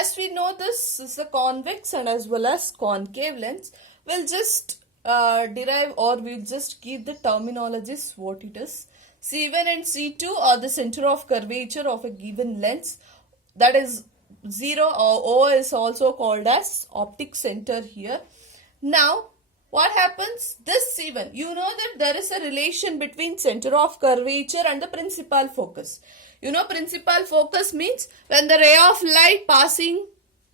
As we know, this is a convex and as well as concave lens. We'll just derive, or we'll just give the terminologies what it is. C1 and C2 are the center of curvature of a given lens. That is 0 or O is also called as optic center here. Now, what happens? This C1, you know that there is a relation between center of curvature and the principal focus. You know, principal focus means when the ray of light passing,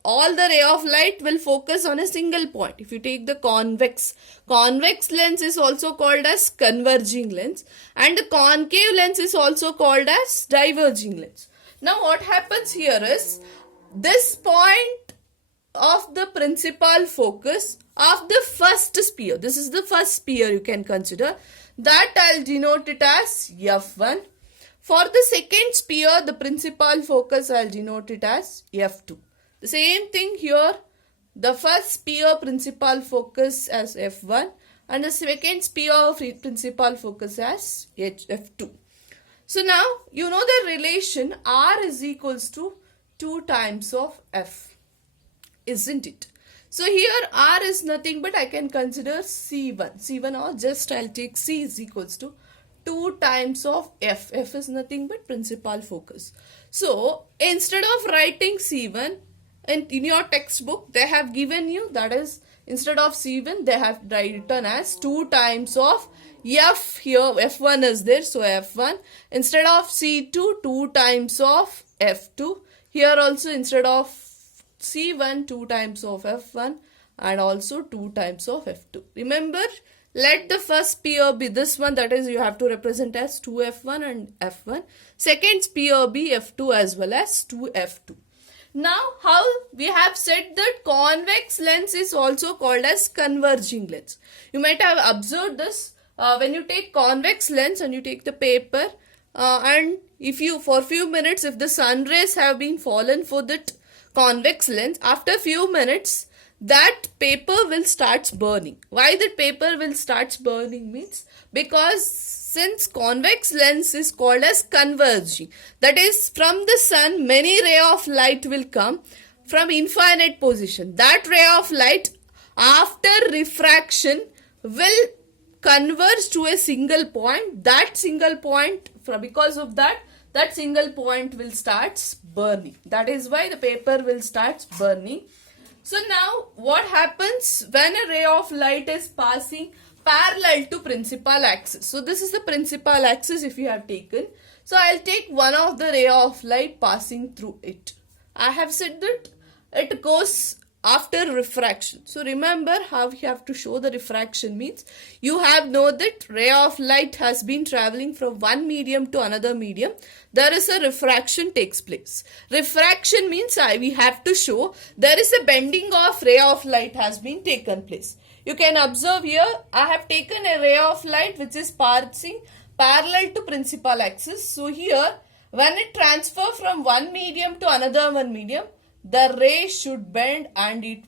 all the ray of light will focus on a single point. If you take the convex lens is also called as converging lens, and the concave lens is also called as diverging lens. Now what happens here is, this point of the principal focus of the first sphere, this is the first sphere you can consider, that I'll denote it as F1. For the second sphere, the principal focus, I'll denote it as F2. The same thing here, the first sphere principal focus as F1 and the second sphere principal focus as F2. So now, you know the relation R is equals to 2 times of F, isn't it? So here R is nothing but I can consider C1 or just I'll take C is equals to 2 times of F. F is nothing but principal focus. So instead of writing C1, and in your textbook they have given you, that is, instead of C1 they have written as 2 times of F. Here F1 is there, so F1. Instead of C2, 2 times of F2. Here also instead of C1, 2 times of F1 and also 2 times of F2. Remember, let the first sphere be this one, that is you have to represent as 2F1 and F1. Second sphere be F2 as well as 2F2. Now, how we have said that convex lens is also called as converging lens. You might have observed this when you take convex lens and you take the paper and if you, for few minutes, if the sun rays have been fallen for that convex lens, after few minutes, that paper will start burning. Why that paper will start burning means, because since convex lens is called as converging, that is from the sun many ray of light will come from infinite position. That ray of light after refraction will converge to a single point. That single point, because of that single point will start burning. That is why the paper will start burning. So now what happens when a ray of light is passing parallel to principal axis? So this is the principal axis if you have taken. So I'll take one of the ray of light passing through it. I have said that it goes after refraction. So remember how you have to show the refraction means, you have know that ray of light has been traveling from one medium to another medium. There is a refraction takes place. Refraction means we have to show there is a bending of ray of light has been taken place. You can observe here, I have taken a ray of light which is passing parallel to principal axis. So here, when it transfer from one medium to another one medium, the ray should bend and it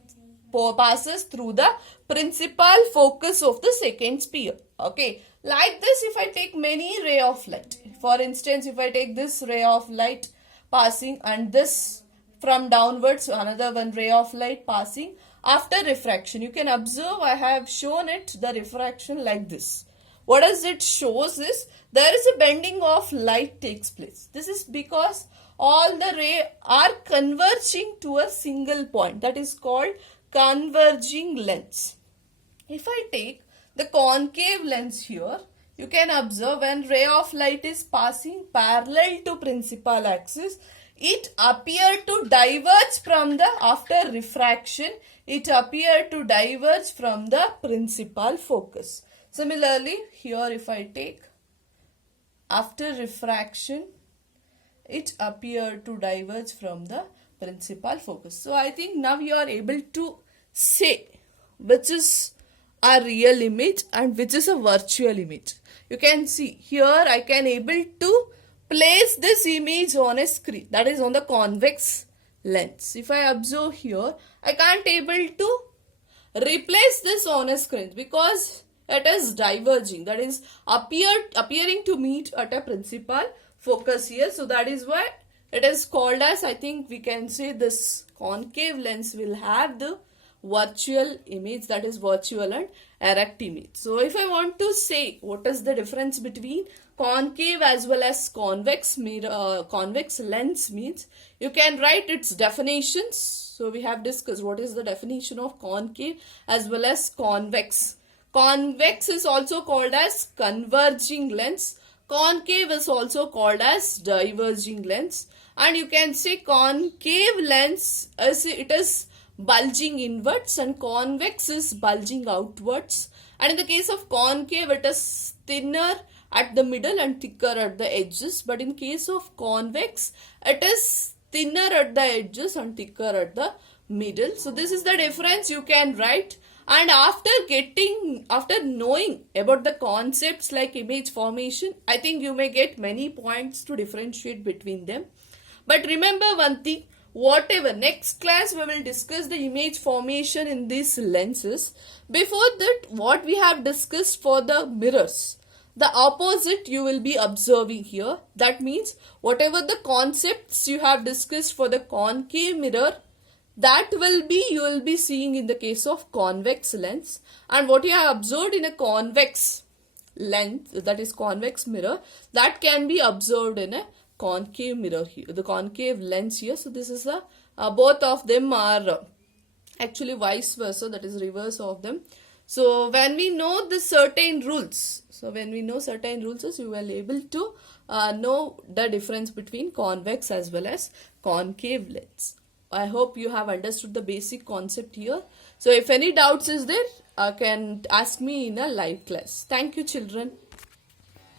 passes through the principal focus of the second sphere. Okay, like this, if I take many ray of light, for instance, if I take this ray of light passing and this from downwards, another one ray of light passing after refraction, you can observe I have shown it the refraction like this. What does it shows is, there is a bending of light takes place. This is because all the rays are converging to a single point, that is called converging lens. If I take the concave lens here, you can observe when ray of light is passing parallel to principal axis, it appear to diverge from the, after refraction, it appear to diverge from the principal focus. Similarly, here if I take after refraction, it appeared to diverge from the principal focus. So I think now you are able to say which is a real image and which is a virtual image. You can see here I can able to place this image on a screen, that is on the convex lens. If I observe here, I can't able to replace this on a screen because it is diverging, that is appearing to meet at a principal focus here. So that is why it is called as, I think we can say this concave lens will have the virtual image, that is virtual and erect image. So if I want to say what is the difference between concave as well as convex mirror, convex lens means, you can write its definitions. So we have discussed what is the definition of concave as well as convex. Convex is also called as converging lens. Concave is also called as diverging lens. And you can say concave lens is bulging inwards and convex is bulging outwards. And in the case of concave, it is thinner at the middle and thicker at the edges. But in case of convex, it is thinner at the edges and thicker at the middle. So this is the difference you can write. And after knowing about the concepts like image formation, I think you may get many points to differentiate between them. But remember one thing, whatever, next class we will discuss the image formation in these lenses. Before that, what we have discussed for the mirrors, the opposite you will be observing here. That means whatever the concepts you have discussed for the concave mirror, that you will be seeing in the case of convex lens. And what you have observed in a convex lens, that is convex mirror, that can be observed in a concave mirror here, the concave lens here. So this is both of them are actually vice versa, that is reverse of them. So when we know the certain rules, you will able to know the difference between convex as well as concave lens. I hope you have understood the basic concept here. So if any doubts is there, can ask me in a live class. Thank you, children.